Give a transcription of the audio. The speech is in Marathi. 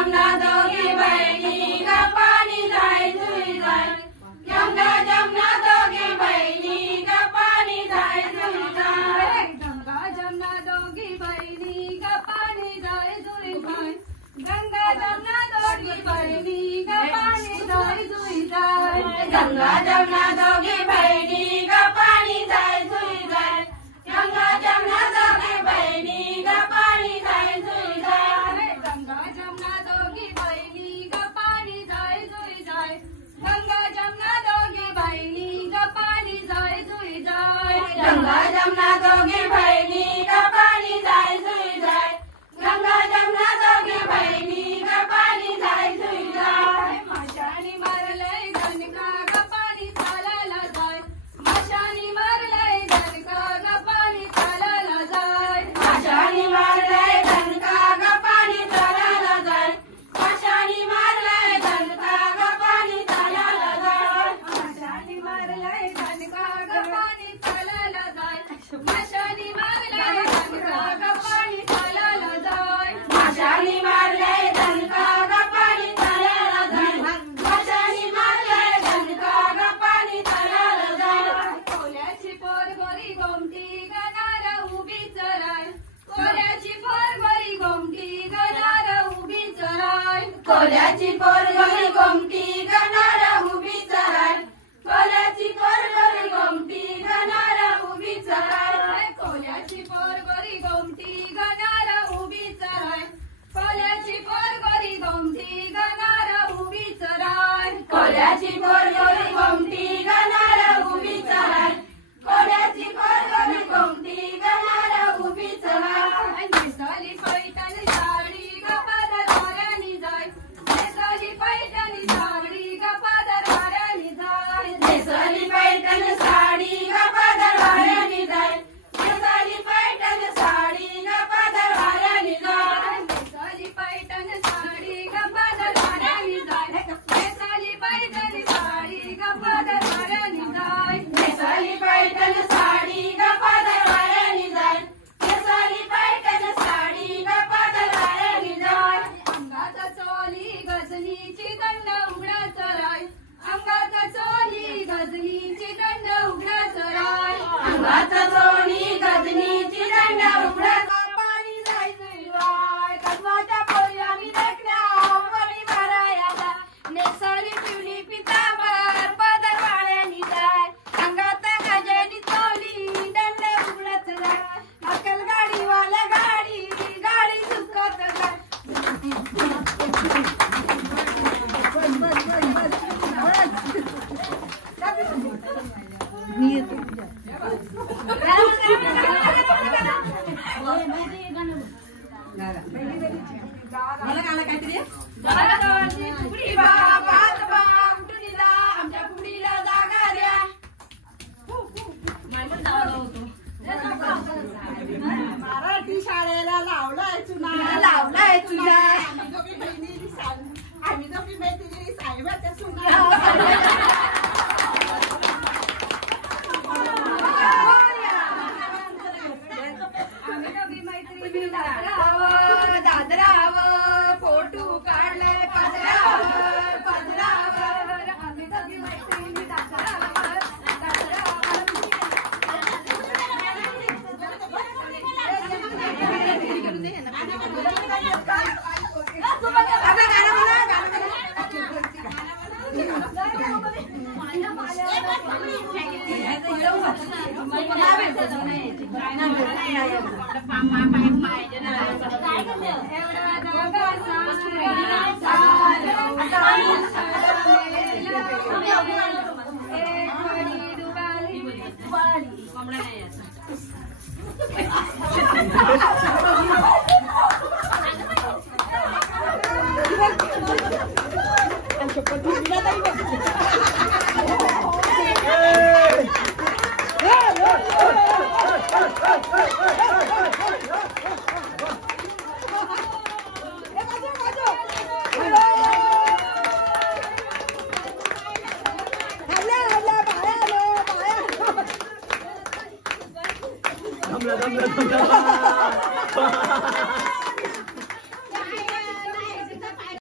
जमना दोघी बहिणी ग पाणी जाय जुई जाय गंगा जमना दोघी बहिणी ग पाणी जाय जुई जाय गंगा जमना दोघी बहिणी ग पाणी जाय जुई जाय गंगा जमना दोघी बहिणी ग पाणी जाय जुई जाय गंगा जमना दोघी बहिणी ग पाणी जाय जुई जाय गंगा जमना दोघी बहिणी ग पाणी जाय जुई जाय गंगा जमना दोघी बहिणी ग पाणी जाय जुई जाय गंगा जमना दोघी बहिणी ग पाणी जाय जुई जाय गंगा जमना दोघी बहिणी ग पाणी जाय जुई जाय गंगा जमना दोघी बहिणी ग पाणी जाय जुई जाय माशानी मारलंय गणका ग पाणी चालायला जाय माशानी मारलंय गणका ग पाणी चालायला जाय माशानी मारलंय दणका ग पाणी चालायला जाय माशानी मारलंय दणका ग पाणी चालायला जाय माशानी मारलंय गणका ग पाणी चालायला जाय माशानी मारलंय गणका ग पाणी चालायला जाय माशानी मारलंय दणका ग पाणी चालायला जाय माशानी मारलंय दणका ग पाणी चालायला जाय कोल्याची पोर गोरी गोमटी गनार उभी चराय कोल्याची पोर गोरी गोमटी गनार उभी चराय कोल्याची पोरगोरी गोमटी गनार उभी चराय कोल्याची पोरगोरी गोमटी गनार उभी चराय कोल्याची पोर गोरी गोमटी गनार उभी चराय कोल्याची पोर गोरी गोमटी गनार उभी चराय कोल्याची पोरगोरी गोमटी गनार उभी चराय कोल्याची पोरगोरी गोमटी गनार उभी चराय नेसाली पैठण साडी ग पादरवाऱ्यानी जाय नेसाली पैठण साडी ग पादरवाऱ्यानी जाय नेसली पैठण साडी ग पदरवाऱ्यानी जाय नेसली पैठण साडी ग पदरवाऱ्यानी जाय नेसाली पैठण साडी ग पादरवाऱ्यानी जाय नेसाली पैठण साडी ग पादरवाऱ्यानी जाय नेसली पैठण साडी ग पदरवाऱ्यानी जाय नेसली पैठण साडी ग पदरवाऱ्यानी जाय अंगात चोली गजनीची दंड उघडा चराय अंगात चोली गजनीची दंड उघडा चराय अंगात चोळी गजनीची दंड उघडा पाणी जायचं वाय कदमाच्या पोरी आम्ही देखण्या पाणी मारायला नेसली पिवली पितांबर पदरवाऱ्यानी जाय अंगात गजनी चोली दंड उघडत जाय अक्कल गाडीवाला गाडी गाडी सुकत जाय मला गाणं काहीतरी फुगडी बाबात बाम टुनीला आमच्या फुगडीला जागा द्या मराठी शाळेला लावलाय चुना लावलाय तुझ्या आम्ही दोघी मैत्रिणी साहेबाच्या सुना आम्ही दोघी मैत्रिणी दादरावर दादरावर फोटो काढलाय पदरावर पदरावर आम्ही दोघी मैत्रिणी दादरावर Dam